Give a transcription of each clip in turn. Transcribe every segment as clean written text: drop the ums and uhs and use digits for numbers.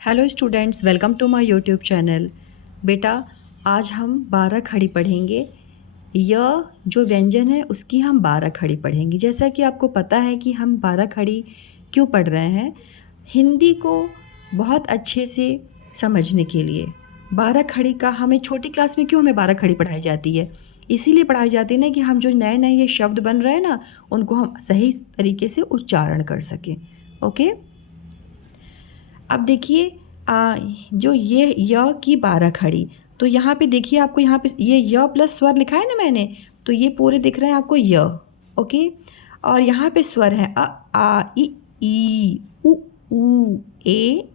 Hello students, welcome to my YouTube channel. बेटा, आज हम 12 खड़ी पढ़ेंगे। यह जो व्यंजन है उसकी हम 12 खड़ी पढ़ेंगे। जैसा कि आपको पता है कि हम 12 खड़ी क्यों पढ़ रहे हैं, हिंदी को बहुत अच्छे से समझने के लिए। 12 खड़ी का हमें छोटी क्लास में क्यों हमें 12 खड़ी पढ़ाई जाती है, इसीलिए पढ़ाई जाती है ना कि हम जो नए नए ये शब्द बन रहे हैं ना, उनको हम सही तरीके से उच्चारण कर सकें। ओके, अब देखिए जो ये य की 12 खड़ी, तो यहाँ पे देखिए, आपको यहाँ पे ये य प्लस स्वर लिखा है ना मैंने, तो ये पूरे दिख रहे हैं आपको य। ओके, और यहाँ पे स्वर है अ आ ई उ ऊ ए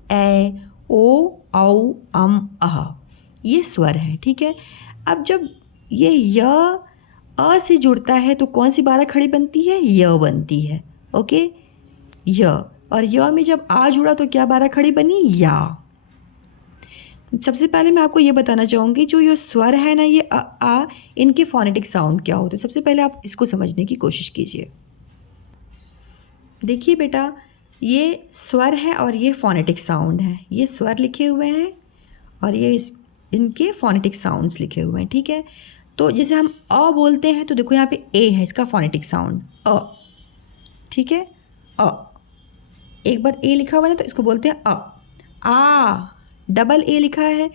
ओ औ अह, ये स्वर है। ठीक है, अब जब ये य अ से जुड़ता है तो कौन सी 12 खड़ी बनती है? य बनती है। ओके, य, और य में जब आ जुड़ा तो क्या 12 खड़ी बनी? या। सबसे पहले मैं आपको ये बताना चाहूँगी, जो ये स्वर है ना, ये अ आ, इनके फोनेटिक साउंड क्या होते हैं। सबसे पहले आप इसको समझने की कोशिश कीजिए। देखिए बेटा, ये स्वर है और ये फोनेटिक साउंड है। ये स्वर लिखे हुए हैं और ये इनके फोनेटिक साउंड्स लिखे हुए हैं। ठीक है, तो जैसे हम अ बोलते हैं तो देखो यहाँ पे ए है, इसका फोनेटिक साउंड अ। ठीक है, अ, एक बार ए लिखा हुआ है ना, तो इसको बोलते हैं अ। आ, डबल ए लिखा है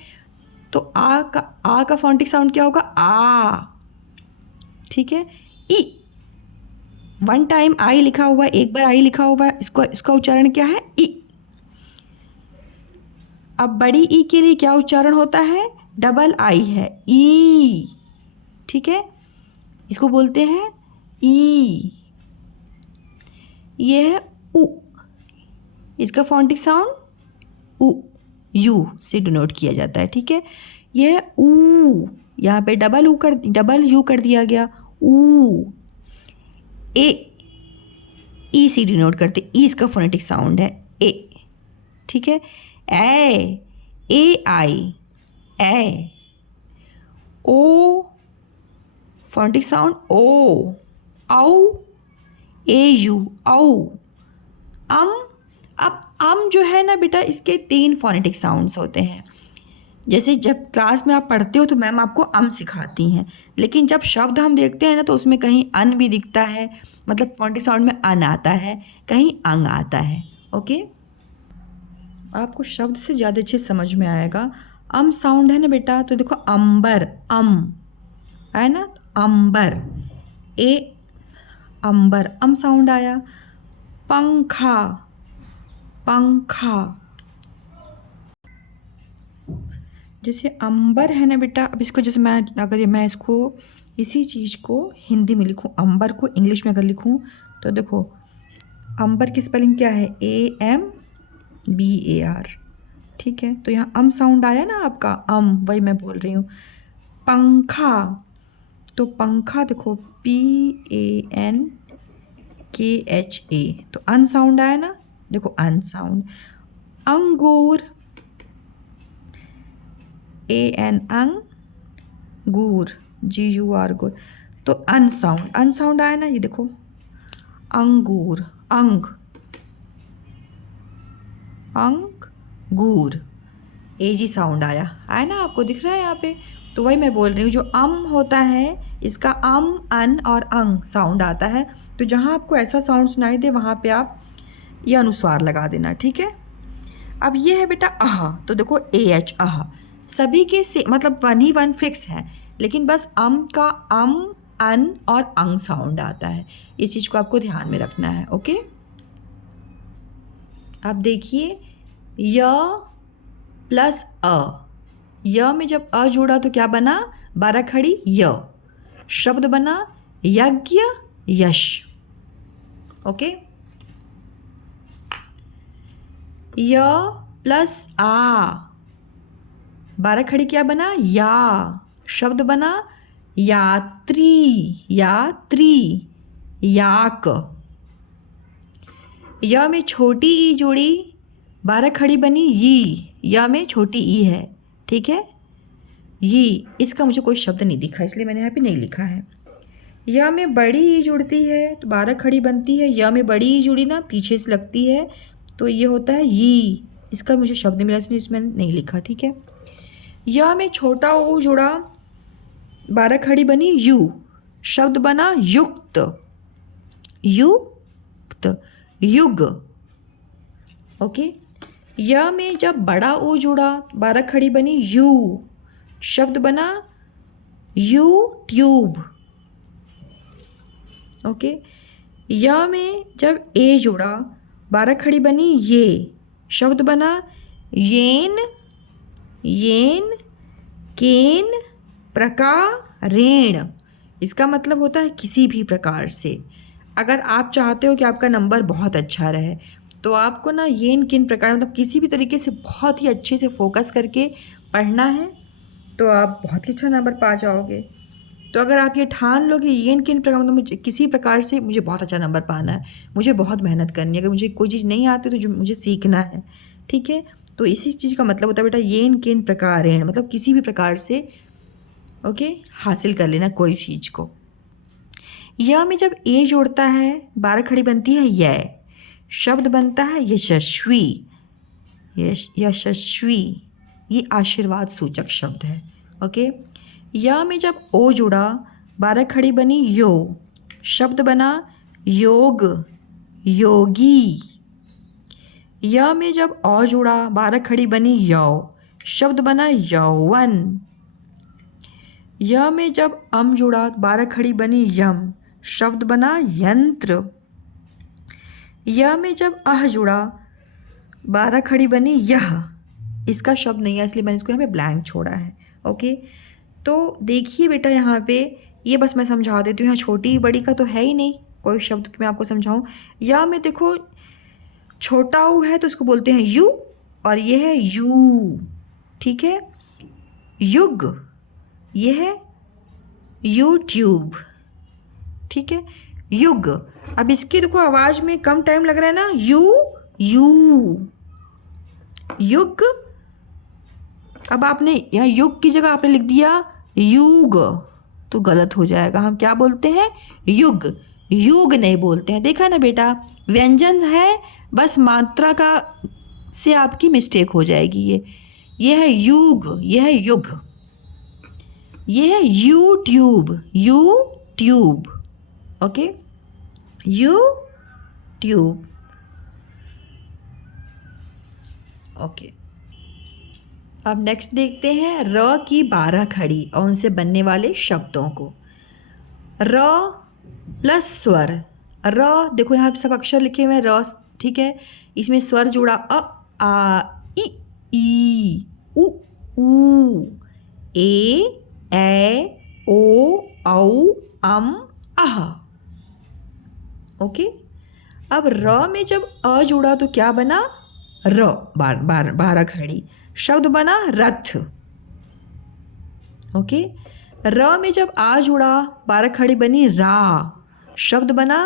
तो आ का फोनेटिक साउंड क्या होगा? आ। ठीक है, ई, वन टाइम आई लिखा हुआ है, एक बार आई लिखा हुआ है, इसका उच्चारण क्या है? ई। अब बड़ी ई के लिए क्या उच्चारण होता है? डबल आई है, ई। ठीक है, इसको बोलते हैं ई। ये है उ, इसका फोनेटिक साउंड उ, यू से डिनोट किया जाता है। ठीक है, यह है ऊ, यहाँ पे डबल यू कर दिया गया, ऊ। ए, ई से डिनोट करते, ई इसका फोनेटिक साउंड है ए। ठीक है, ए आई, ए। ओ, फोनेटिक साउंड ओ, औ, ए यू, औ। अम, अब अम जो है ना बेटा, इसके 3 फोनेटिक साउंड्स होते हैं। जैसे जब क्लास में आप पढ़ते हो तो मैम आपको अम सिखाती हैं, लेकिन जब शब्द हम देखते हैं ना तो उसमें कहीं अन भी दिखता है, मतलब फोनेटिक साउंड में अन आता है, कहीं अंग आता है। ओके, आपको शब्द से ज़्यादा अच्छे समझ में आएगा। अम साउंड है ना बेटा, तो देखो अंबर, अम है ना, अंबर, ए, अंबर, अम साउंड आया। पंखा, पंखा, जैसे अंबर है ना बेटा, अब इसको जैसे मैं इसको इसी चीज़ को हिंदी में लिखूं, अंबर को इंग्लिश में अगर लिखूं तो देखो अंबर की स्पेलिंग क्या है? AMBAR। ठीक है, तो यहाँ अम साउंड आया ना आपका, अम, वही मैं बोल रही हूँ। पंखा, तो पंखा देखो PANKHA, तो अन साउंड आया ना, देखो अन साउंड। अंगूर, AN अंगूर, GUR गुर, तो अन साउंड आया ना, ये देखो अंगूर, अंग, अंगूर, AG साउंड आया ना, आपको दिख रहा है यहाँ पे। तो वही मैं बोल रही हूँ, जो अम होता है इसका अम, अन और अंग साउंड आता है। तो जहाँ आपको ऐसा साउंड सुनाई दे वहाँ पे आप ये अनुस्वार लगा देना। ठीक है, अब ये है बेटा आह, तो देखो AH, आह। सभी के से मतलब वन फिक्स है, लेकिन बस अम का अम, अन और अंग साउंड आता है। इस चीज़ को आपको ध्यान में रखना है। ओके, अब देखिए य प्लस अ, य में जब अ जुड़ा तो क्या बना? 12 खड़ी य, शब्द बना यज्ञ, यश। ओके, य प्लस आ, 12 खड़ी क्या बना? या, शब्द बना यात्री, यात्री, याक। य में छोटी ई जुड़ी, 12 खड़ी बनी यी, य में छोटी ई है। ठीक है, यी, इसका मुझे कोई शब्द नहीं दिखा इसलिए मैंने यहाँ पे नहीं लिखा है। य में बड़ी ई जुड़ती है तो 12 खड़ी बनती है, य में बड़ी ई जुड़ी ना पीछे से लगती है तो ये होता है यी, इसका मुझे शब्द मिला इसलिए इसमें नहीं लिखा, ठीक है। या में छोटा ओ जुड़ा, 12 खड़ी बनी यू, शब्द बना युक्त, युक्त, युग। ओके। या में जब बड़ा ओ जुड़ा, 12 खड़ी बनी यू, शब्द बना यूट्यूब। ओके। या में जब ए जुड़ा, 12 खड़ी बनी ये, शब्द बना येन, येन, केन, प्रकारेण। इसका मतलब होता है किसी भी प्रकार से। अगर आप चाहते हो कि आपका नंबर बहुत अच्छा रहे तो आपको ना येन किन प्रकार, मतलब किसी भी तरीके से बहुत ही अच्छे से फोकस करके पढ़ना है, तो आप बहुत ही अच्छा नंबर पा जाओगे। तो अगर आप ये ठान लो कि येन किन प्रकार, मतलब मुझे किसी प्रकार से मुझे बहुत अच्छा नंबर पाना है, मुझे बहुत मेहनत करनी है, अगर मुझे कोई चीज़ नहीं आती तो जो मुझे सीखना है, ठीक है। तो इसी चीज़ का मतलब होता है बेटा येन किन प्रकारेण, मतलब किसी भी प्रकार से ओके हासिल कर लेना कोई चीज़ को। या में जब ए जोड़ता है, 12 खड़ी बनती है य, शब्द बनता है यशस्वी, यशस्वी, ये आशीर्वाद सूचक शब्द है। ओके। या में जब ओ जुड़ा, 12 खड़ी बनी यो, शब्द बना योग, योगी। या में जब औ जुड़ा, 12 खड़ी बनी यौ, शब्द बना यौवन। या में जब अम जुड़ा, 12 खड़ी बनी यम, शब्द बना यंत्र। या में जब अह जुड़ा, 12 खड़ी बनी यह, इसका शब्द नहीं है इसलिए मैंने इसको यहाँ पे ब्लैंक छोड़ा है। ओके। तो देखिए बेटा यहाँ पे ये बस मैं समझा देती हूँ, यहाँ छोटी बड़ी का तो है ही नहीं कोई शब्द कि मैं आपको समझाऊँ। या में देखो छोटा ऊ है तो इसको बोलते हैं यू, और ये है यू, ठीक है। युग, ये है यूट्यूब, ठीक है। युग, अब इसकी देखो आवाज़ में कम टाइम लग रहा है ना, यू, युग। अब आपने यहाँ युग की जगह आपने लिख दिया युग, तो गलत हो जाएगा। हम क्या बोलते हैं? युग, युग नहीं बोलते हैं। देखा ना बेटा, व्यंजन है, बस मात्रा का से आपकी मिस्टेक हो जाएगी। ये है युग, ये है युग, ये है YouTube, YouTube, okay, YouTube, okay. अब नेक्स्ट देखते हैं र की 12 खड़ी और उनसे बनने वाले शब्दों को। र प्लस स्वर, र देखो यहाँ पे सब अक्षर लिखे हुए हैं र, ठीक है। इसमें स्वर जुड़ा अ, आ, ई, उ, ए, ओ, औ, अह, ओके। अब र में जब अ जुड़ा तो क्या बना? र, 12 खड़ी, शब्द बना रथ, ओके। र में जब आ जुड़ा, 12 खड़ी बनी रा, शब्द बना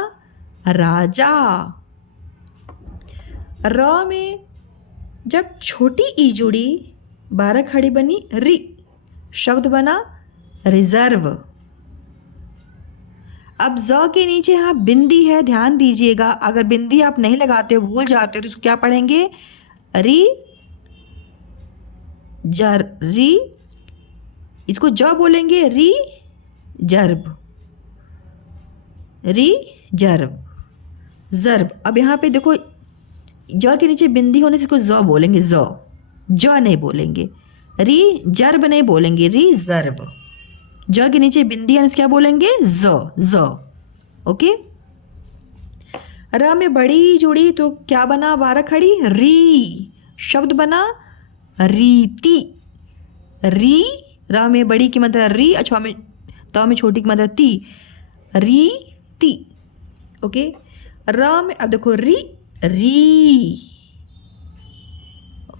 राजा। र में जब छोटी ई जुड़ी, 12 खड़ी बनी री, शब्द बना रिजर्व। अब ज के नीचे यहाँ बिंदी है, ध्यान दीजिएगा। अगर बिंदी आप नहीं लगाते हो, भूल जाते हो, तो इसको क्या पढ़ेंगे? री जर, री, इसको ज बोलेंगे री जर्ब, री जर्ब, जर्ब। अब यहाँ पे देखो ज के नीचे बिंदी होने से इसको ज बोलेंगे, ज नहीं बोलेंगे। री जर्ब नहीं बोलेंगे, री जर्ब। ज के नीचे बिंदी आने से क्या बोलेंगे? ज, ओके। र में बड़ी जुड़ी तो क्या बना? 12 खड़ी री, शब्द बना रीति, री। र में बड़ी की मतलब री, अच्छा में त में छोटी की मतलब ती, री ती, ओके। र में अब देखो री, री,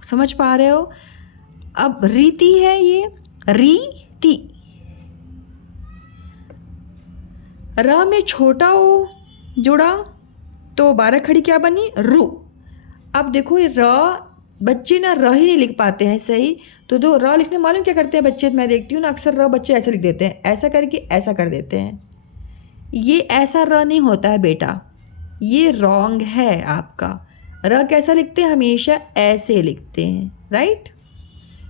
समझ पा रहे हो? अब रीति है ये, रीति। र में छोटा ओ जुड़ा तो 12 खड़ी क्या बनी? रू। अब देखो ये र, बच्चे ना र ही नहीं लिख पाते हैं सही, तो दो र लिखने मालूम क्या करते हैं बच्चे? मैं देखती हूँ ना अक्सर र बच्चे ऐसे लिख देते हैं, ऐसा करके ऐसा कर देते हैं। ये ऐसा र नहीं होता है बेटा, ये रॉन्ग है आपका। र कैसा लिखते हैं, हमेशा ऐसे लिखते हैं, राइट।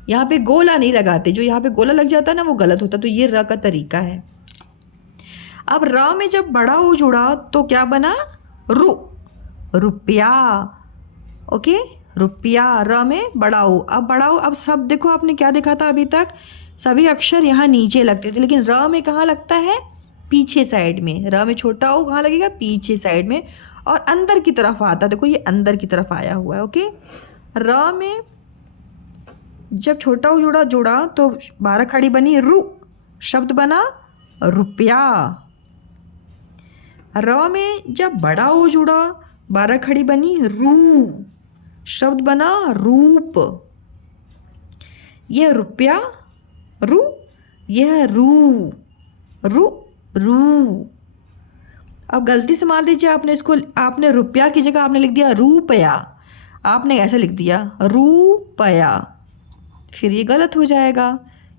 यहाँ पे गोला नहीं लगाते, जो यहाँ पे गोला लग जाता है ना वो गलत होता है, तो ये र का तरीका है। अब र में जब बड़ा ऊ जुड़ा तो क्या बना, रु, रुपया। ओके, रुपया, र में बड़ा ऊ। अब बड़ा ऊ, अब सब देखो आपने क्या देखा था अभी तक, सभी अक्षर यहाँ नीचे लगते थे, लेकिन र में कहाँ लगता है, पीछे साइड में। र में छोटा ऊ कहाँ लगेगा, पीछे साइड में, और अंदर की तरफ आता है। देखो ये अंदर की तरफ आया हुआ है। ओके, र में जब छोटा ऊ जुड़ा तो 12 खड़ी बनी रु, शब्द बना रुपया। र में जब बड़ा ऊ जुड़ा 12 खड़ी बनी रू, शब्द बना रूप। यह रुपया, रू, यह रू, रू, रू। अब गलती से मान लीजिए आपने इसको, आपने रुपया की जगह आपने लिख दिया रुपया, आपने ऐसे लिख दिया रुपया, फिर ये गलत हो जाएगा।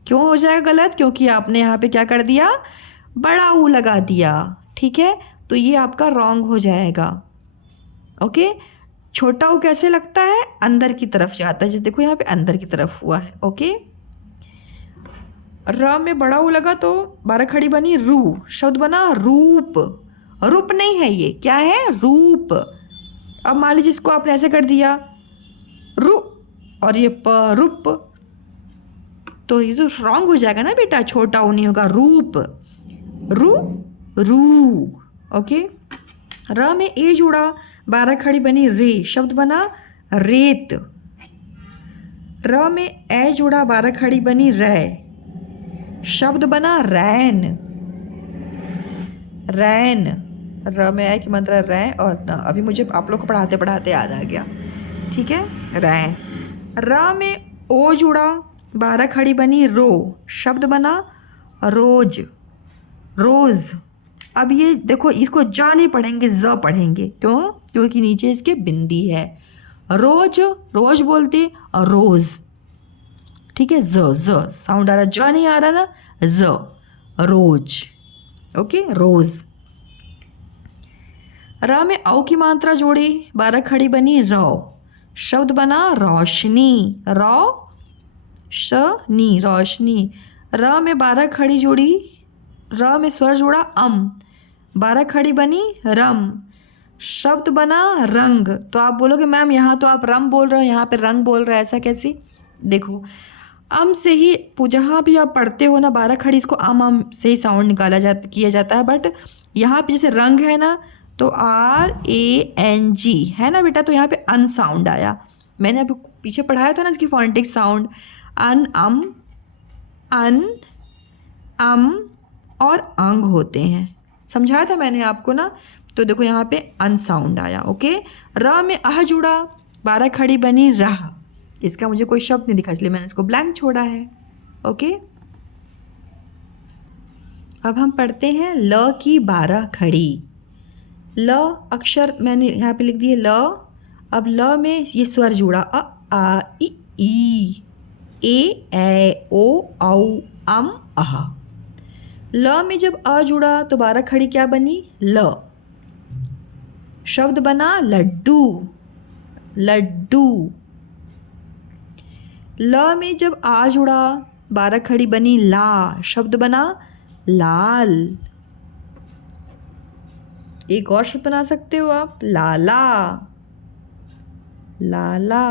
क्यों हो जाएगा गलत, क्योंकि आपने यहाँ पे क्या कर दिया, बड़ा ऊ लगा दिया। ठीक है, तो ये आपका रॉन्ग हो जाएगा। ओके, छोटा ऊ कैसे लगता है, अंदर की तरफ जाता है, जैसे देखो यहाँ पे अंदर की तरफ हुआ है। ओके, र में बड़ा ऊ लगा तो 12 खड़ी बनी रू, शब्द बना रूप। रूप नहीं है, ये क्या है, रूप। अब मान लीजिए इसको आपने ऐसे कर दिया रू, और ये प, रूप, तो ये तो रॉन्ग हो जाएगा ना बेटा, छोटा ऊ नहीं होगा, रूप, रू, रू। ओके, र में ए जुड़ा 12 खड़ी बनी रे, शब्द बना रेत। र में ए जुड़ा 12 खड़ी बनी रै, शब्द बना रैन, रैन। र में ए की मात्रा रै और न, अभी मुझे आप लोग को पढ़ाते पढ़ाते याद आ गया। ठीक है, रैन। र में ओ जुड़ा 12 खड़ी बनी रो, शब्द बना रोज, रोज। अब ये देखो, इसको जा नहीं पढ़ेंगे, ज पढ़ेंगे। क्यों, क्योंकि नीचे इसके बिंदी है। रोज, रोज बोलते, और रोज। ठीक है, ज साउंड आ रहा, ज नहीं आ रहा ना, ज, रोज। ओके, रोज। र में औ की मात्रा जोड़ी 12 खड़ी बनी रौ, शब्द बना रोशनी, रौ, शनी, रोशनी। र में 12 खड़ी जोड़ी, र में स्वर जोड़ा अम, 12 खड़ी बनी रम, शब्द बना रंग। तो आप बोलोगे मैम यहाँ तो आप रम बोल रहे हो, यहाँ पे रंग बोल रहे हो, ऐसा कैसे। देखो, अम से ही जहाँ भी आप पढ़ते हो ना 12 खड़ी, इसको अम से ही साउंड निकाला किया जाता है। बट यहाँ पे जैसे रंग है ना, तो RANG है ना बेटा, तो यहाँ पे अन साउंड आया। मैंने अभी पीछे पढ़ाया था ना इसकी फोनेटिक साउंड, अन, अम, अन, अम और अंग होते हैं, समझाया था मैंने आपको ना। तो देखो यहाँ पे अन साउंड आया। ओके, र में अह जुड़ा 12 खड़ी बनी रह, इसका मुझे कोई शब्द नहीं दिखा इसलिए मैंने इसको ब्लैंक छोड़ा है। ओके, अब हम पढ़ते हैं ल की 12 खड़ी। ल अक्षर मैंने यहाँ पे लिख दिए ल। अब ल में ये स्वर जुड़ा अ, आ, ई, ए, ओ, औ, अम, अह। ल में जब अ जुड़ा तो 12 खड़ी क्या बनी, ल, शब्द बना लड्डू, लड्डू। ल में जब आ जुड़ा 12 खड़ी बनी ला, शब्द बना लाल। एक और शब्द बना सकते हो आप, लाला, लाला।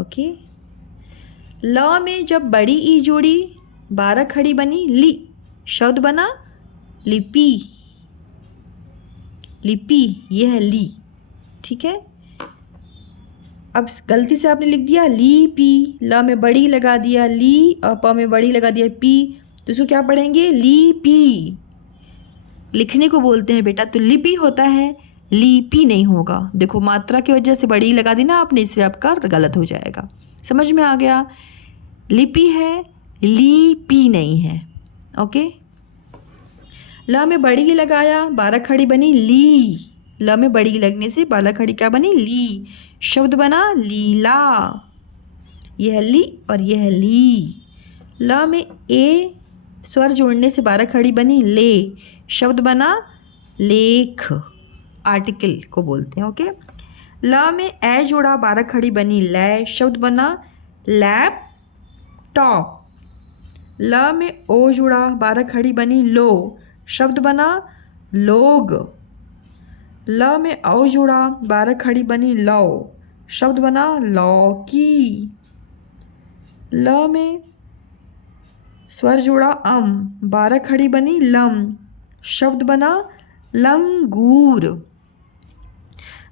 ओके, ल में जब बड़ी ई जोड़ी 12 खड़ी बनी ली, शब्द बना लिपि, लिपि, यह है ली। ठीक है, अब गलती से आपने लिख दिया ली पी, ल में बड़ी लगा दिया ली और प में बड़ी लगा दिया पी, तो इसको क्या पढ़ेंगे, लिपि। लिखने को बोलते हैं बेटा, तो लिपि होता है, लिपि नहीं होगा। देखो मात्रा की वजह से बड़ी लगा दी ना आपने, इससे आपका गलत हो जाएगा। समझ में आ गया, लिपि है, लिपि नहीं है। ओके, ल में बड़ी ही लगाया 12 खड़ी बनी ली, ल में बड़ी लगने से 12 खड़ी क्या बनी, ली, शब्द बना लीला, यह ली और यह ली। ल में ए स्वर जोड़ने से 12 खड़ी बनी ले, शब्द बना लेख, आर्टिकल को बोलते हैं। ओके, ल में ए जोड़ा, 12 खड़ी बनी लै, शब्द बना लैप टॉप। ल में ओ जुड़ा, 12 खड़ी बनी लो, शब्द बना लोग। ल में औ जुड़ा, 12 खड़ी बनी लो, शब्द बना लौकी। ल में स्वर जुड़ा अम, 12 खड़ी बनी लम, शब्द बना लंगूर।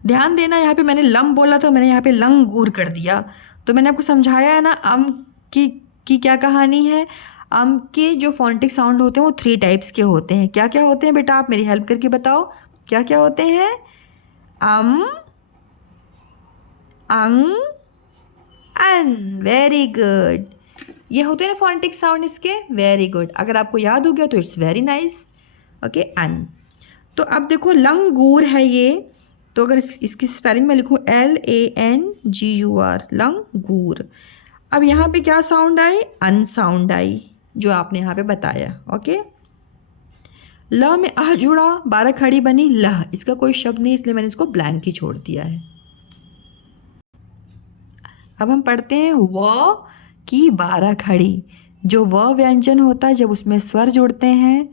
ध्यान देना, यहाँ पे मैंने लम बोला था, मैंने यहाँ पे लंगूर कर दिया। तो मैंने आपको समझाया है ना अम की क्या कहानी है। अम के जो फोनेटिक साउंड होते हैं वो 3 टाइप्स के होते हैं। क्या क्या होते हैं बेटा, आप मेरी हेल्प करके बताओ क्या क्या होते हैं। अम, अंग, अन। वेरी गुड, ये होते हैं ना फोनेटिक साउंड इसके। वेरी गुड, अगर आपको याद हो गया तो इट्स वेरी नाइस। ओके, अन। तो अब देखो लंगूर है ये, तो अगर इसकी स्पेलिंग में लिखूँ LANGUR, लंगूर। अब यहाँ पे क्या साउंड आई, अन साउंड आई, जो आपने यहाँ पे बताया। ओके, ल में अह जुड़ा, 12 खड़ी बनी लह, इसका कोई शब्द नहीं इसलिए मैंने इसको ब्लैंक ही छोड़ दिया है। अब हम पढ़ते हैं व की 12 खड़ी। जो व व्यंजन होता है जब उसमें स्वर जोड़ते हैं,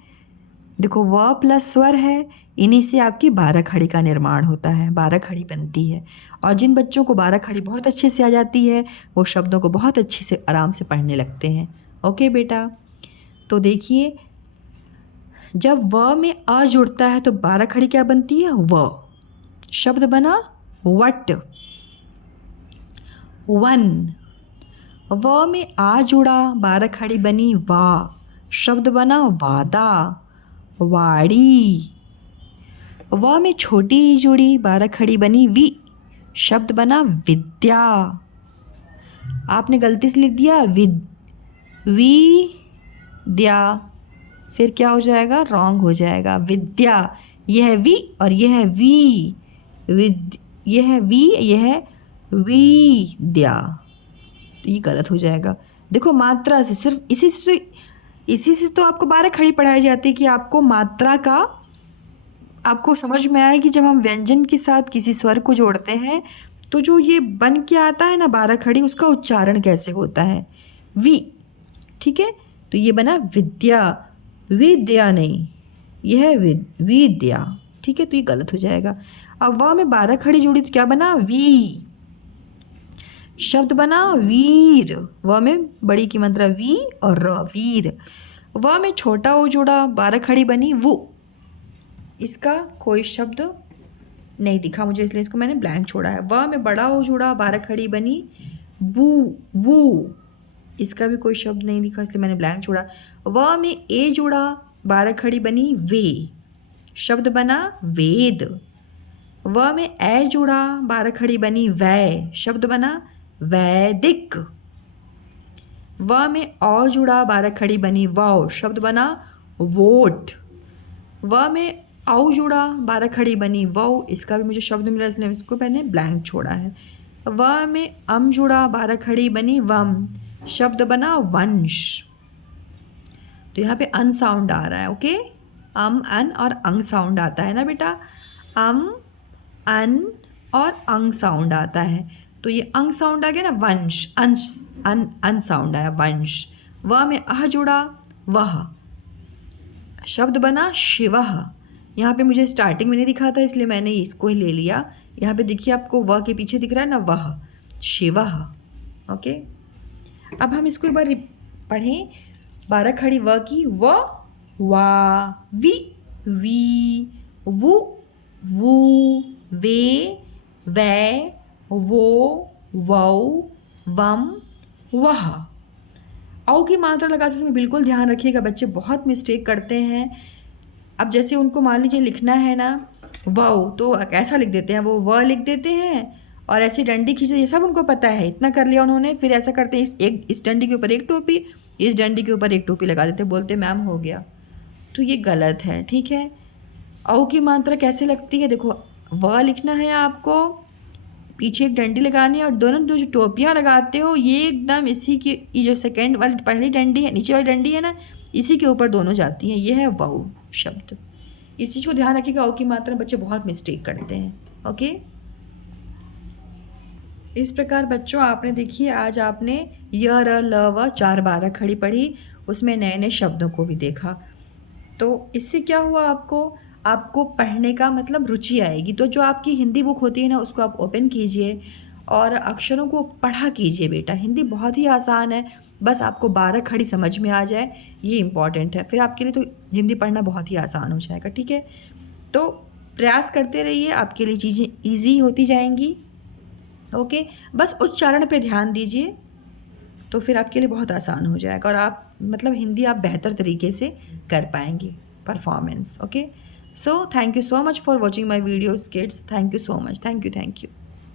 देखो व प्लस स्वर है, इन्हीं से आपकी 12 खड़ी का निर्माण होता है, 12 खड़ी बनती है। और जिन बच्चों को 12 खड़ी बहुत अच्छे से आ जाती है वो शब्दों को बहुत अच्छे से आराम से पढ़ने लगते हैं। ओके बेटा, तो देखिए जब व में अ जुड़ता है तो 12 खड़ी क्या बनती है, व, शब्द बना वट, वन। व में आ जुड़ा, 12 खड़ी बनी वा, शब्द बना वादा, वाड़ी। व में छोटी ई जुड़ी, 12 खड़ी बनी वी, शब्द बना विद्या। आपने गलती से लिख दिया विद्या, फिर क्या हो जाएगा, रॉन्ग हो जाएगा। विद्या, यह है वी और यह है वी, यह है वी, यह है विद्या, तो ये गलत हो जाएगा। देखो मात्रा से, सिर्फ इसी से तो आपको 12 खड़ी पढ़ाई जाती है कि आपको मात्रा का आपको समझ में आए कि जब हम व्यंजन के साथ किसी स्वर को जोड़ते हैं तो जो ये बन के आता है ना 12 खड़ी, उसका उच्चारण कैसे होता है, वी। ठीक है, तो ये बना विद्या, विद्या नहीं, यह है विद्या। ठीक है, तो ये गलत हो जाएगा। अब व में 12 खड़ी जोड़ी तो क्या बना, वी, शब्द बना वीर। व में बड़ी की मात्रा वी और र, वीर। व में छोटा ओ जोड़ा, 12 खड़ी बनी वो, इसका कोई शब्द नहीं दिखा मुझे इसलिए इसको मैंने ब्लैंक छोड़ा है। व में बड़ा ओ जोड़ा, 12 खड़ी बनी बू, वो, इसका भी कोई शब्द नहीं दिखा इसलिए मैंने ब्लैंक छोड़ा। व में ए जोड़ा, 12 खड़ी बनी वे, शब्द बना वेद। व में ए जोड़ा, 12 खड़ी बनी वै, शब्द बना वैदिक। व में औ जुड़ा, 12 खड़ी बनी वाव, शब्द बना वोट। व में औ जुड़ा, 12 खड़ी बनी वव, इसका भी मुझे शब्द मिला इसलिए इसको मैंने ब्लैंक छोड़ा है। व में अम जुड़ा, 12 खड़ी बनी वम, शब्द बना वंश। तो यहाँ पे अन साउंड आ रहा है। ओके, अम, अन और अंग साउंड आता है ना बेटा, अम, अन और अंग साउंड आता है। तो ये अंग साउंड आ गया ना, वंश, अंश, अन साउंड आया वंश। व में अह जुड़ा, वह, शब्द बना शिवः। यहाँ पे मुझे स्टार्टिंग में नहीं दिखा था इसलिए मैंने इसको ही ले लिया। यहाँ पे देखिए आपको व के पीछे दिख रहा है ना, वह, शिवः। ओके, अब हम इसको एक बार पढ़ें। 12 खड़ी व की, व, वा, वी, वो, वे, वै, वो, वौ, वम, वह। औ की मात्रा लगाते समय बिल्कुल ध्यान रखिएगा, बच्चे बहुत मिस्टेक करते हैं। अब जैसे उनको मान लीजिए लिखना है ना वौ, तो ऐसा लिख देते हैं, वो व लिख देते हैं और ऐसी डंडी खींचे, ये सब उनको पता है, इतना कर लिया उन्होंने। फिर ऐसा करते हैं, इस डंडी के ऊपर एक टोपी, इस डंडी के ऊपर एक टोपी लगा देते, बोलते मैम हो गया। तो ये गलत है। ठीक है, औ की मात्रा कैसे लगती है, देखो व लिखना है आपको, पीछे एक डंडी लगानी है और दोनों जो टोपियाँ लगाते हो ये एकदम इसी की, ये जो सेकेंड वाली पहली डंडी है, नीचे वाली डंडी है ना, इसी के ऊपर दोनों जाती हैं। ये है वाउ शब्द। इस चीज़ को ध्यान रखिएगा, ओ की मात्रा बच्चे बहुत मिस्टेक करते हैं। ओके, इस प्रकार बच्चों आपने देखिए आज आपने य र ल व 4 12 खड़ी पढ़ी, उसमें नए नए शब्दों को भी देखा। तो इससे क्या हुआ आपको, आपको पढ़ने का मतलब रुचि आएगी। तो जो आपकी हिंदी बुक होती है ना, उसको आप ओपन कीजिए और अक्षरों को पढ़ा कीजिए बेटा। हिंदी बहुत ही आसान है, बस आपको 12 खड़ी समझ में आ जाए, ये इम्पॉर्टेंट है। फिर आपके लिए तो हिंदी पढ़ना बहुत ही आसान हो जाएगा, ठीक है। तो प्रयास करते रहिए, आपके लिए चीज़ें ईजी होती जाएंगी। ओके, बस उच्चारण पे ध्यान दीजिए, तो फिर आपके लिए बहुत आसान हो जाएगा और आप मतलब हिंदी आप बेहतर तरीके से कर पाएंगे performance. Okay, so thank you so much for watching my videos kids. Thank you so much, thank you, thank you.